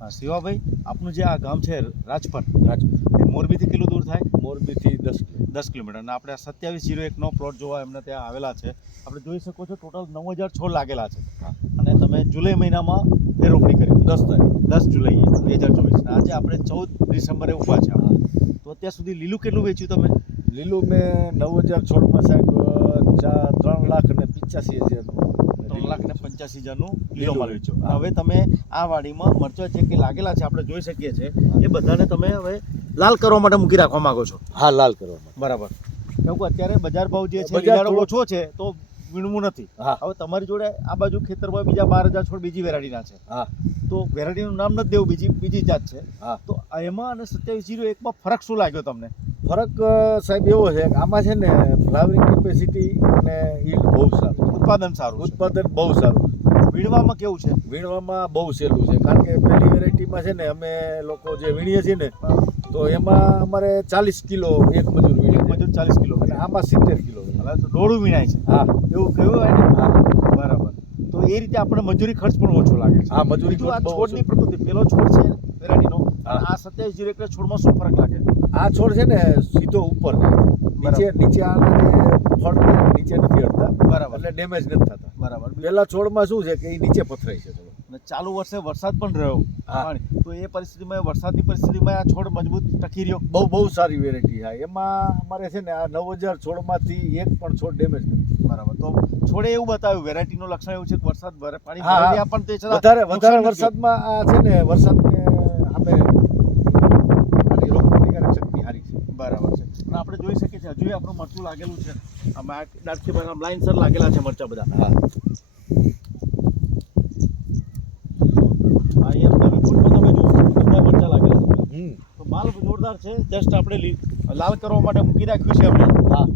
હા શિવાભાઈ આપનું જે આ ગામ છે રાજપટ રાજપર એ મોરબીથી કેટલું દૂર થાય? મોરબીથી દસ દસ કિલોમીટર. અને આપણે સત્યાવીસ જીરો એકનો પ્લોટ જોવા એમને ત્યાં આવેલા છે. આપણે જોઈ શકો છો ટોટલ નવ હજાર છોડ લાગેલા છે. અને તમે જુલાઈ મહિનામાં એ રોપણી કરી દસ તારીખ. દસ જુલાઈએ બે હજાર ચોવીસ. આજે આપણે ચૌદ ડિસેમ્બરે ઊભા છે તો અત્યાર સુધી લીલું કેટલું વેચ્યું તમે? લીલું મેં નવ હજાર છોડમાં સાહેબ ચાર ત્રણ લાખ અને પિચ્યાસી હજારનું. ત્રણ લાખ ને પંચ્યાસી હજારનું લીલો માલ વેચ્યો. હવે તમે આ વાડીમાં મરચા જે કે લાગેલા છે આપણે જોઈ શકીએ છીએ એ બધાને તમે હવે લાલ કરવા માટે મૂકી રાખવા માંગો છો? હા લાલ કરવા બરાબર. કેવું કે અત્યારે બજાર ભાવ જે છે બજાર ઓછો છે તો વીણવું નથી. હા. હવે તમારી જોડે આ બાજુ ખેતરમાં બીજા બાર હજાર છોડ બીજી વેરાયટીના છે. હા. તો વેરાયટીનું નામ નથી દેવું બીજી બીજી જાત છે. હા. તો એમાં અને સત્યાવીસ જીરો એકમાં ફરક શું લાગ્યો તમને? ફરક સાહેબ એવો છે કે આમાં છે ને ફ્લાવરિંગ કેપેસિટી અને હિલ બહુ સારું ઉત્પાદન સારું ઉત્પાદન બહુ સારું વીણવામાં કેવું છે? વીણવામાં બહુ સહેલું છે. કારણ કે પહેલી વેરાયટીમાં છે ને અમે લોકો જે વીણીએ છીએ ને તો એમાં અમારે ચાલીસ કિલો એક મજૂર વીણે એક મજૂર ચાલીસ કિલો અને આમાં સિત્તેર કિલો તો દોડું વીણાય છે. હા. એવું કહ્યું હોય ને? હા. બરાબર. તો એ રીતે આપણે મજૂરી ખર્ચ પણ ઓછો લાગે છે. હા, મજૂરી છોડની પ્રકૃતિ પેલો છોડ છે વેરાયટીનો હા. આ સત્યાવીસ જીરો એકર છોડમાં શું ફરક લાગે? આ છોડ છે ને સીધો ઉપર નીચે નીચે આના જે ફળ નીચે નથી અડતા બરાબર. એટલે ડેમેજ નથી થતા. બરાબર. પેલા છોડમાં શું છે કે એ નીચે પથરાય છે અને ચાલુ વર્ષે વરસાદ પણ રહ્યો. તો એ પરિસ્થિતિમાં વરસાદની પરિસ્થિતિમાં આ છોડ મજબૂત ટકી રહ્યો? બહુ બહુ સારી વેરાયટી હા એમાં અમારે છે ને આ નવ હજાર છોડમાંથી એક પણ છોડ ડેમેજ નથી. બરાબર. તો છોડે એવું બતાવ્યું વેરાયટીનું લક્ષણ એવું છે કે વરસાદ પાણી પણ તે વધારે વધારે વરસાદમાં આ છે ને વરસાદને આપણે આની રોગપ્રતિકારક શક્તિ સારી છે બરાબર છે અને આપણે હજુ આપણું મરચું લાગેલું છે. આમાં આ ડાળખી પર આમ લાઈનસર લાગેલા છે મરચા બધા. હા. અહીંયા ફૂટમાં તમે જુઓ બધા મરચા લાગેલા છે. હમ. તો માલ જોરદાર છે જસ્ટ આપણે લાલ કરવા માટે મૂકી રાખ્યું છે આપણે. હા.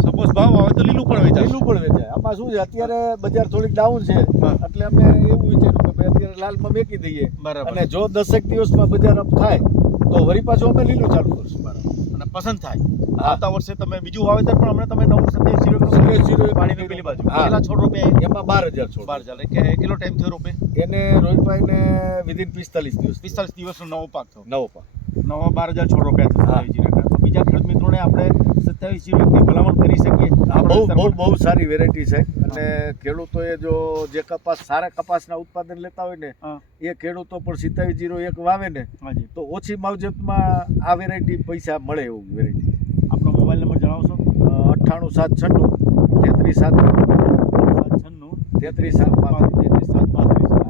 સપોઝ ભાવ આવે તો લીલું પણ વેચાય. લીલું પણ વેચાય. આમાં શું છે અત્યારે બજાર થોડીક ડાઉન છે. એટલે અમે એવું વિચાર્યું કે ભાઈ અત્યારે લાલમાં મેકી દઈએ. બરાબર. અને જો દસેક દિવસમાં બજાર અપ થાય તો વળી પાછું અમે લીલું ચાલુ કરશું. અને પસંદ થાય. આવતા વર્ષે તમે બીજું વાવેતર પણ હમણાં તમે નવું સત્યાવીસ જીરો સત્યાવીસ જીરો પાણીની પેલી બાજુ. પેલા છોડ રૂપે? એમાં બાર હજાર છોડ. બાર હજાર. કે કેટલો ટાઈમ થયો રોપે? એને રોહિતભાઈને વિધિન પિસ્તાલીસ દિવસ પિસ્તાલીસ દિવસનો નવો પાક થયો. નવો પાક. નવા બાર હજાર છોડ રૂપિયા હા. સત્યાવીસ જીરો બીજા ખેડૂત મિત્રોને આપણે સત્યાવીસ જીરો ની ભલામણ કરી શકીએ. બહુ બહુ બહુ સારી વેરાયટી છે. અને ખેડૂતોએ જો જે કપાસ સારા કપાસના ઉત્પાદન લેતા હોય ને એ ખેડૂતો પણ સિત્તાવીસ જીરો એક વાવે ને હાજી તો ઓછી માવજતમાં આ વેરાયટી પૈસા મળે એવું વેરાયટી આપનો મોબાઈલ નંબર જણાવશો? અઠ્ઠાણું સાત છન્નું તેત્રીસ સાત સાત છન્નું તેત્રીસ સાત પાંત્રીસ. તેત્રીસ સાત પાંત્રીસ.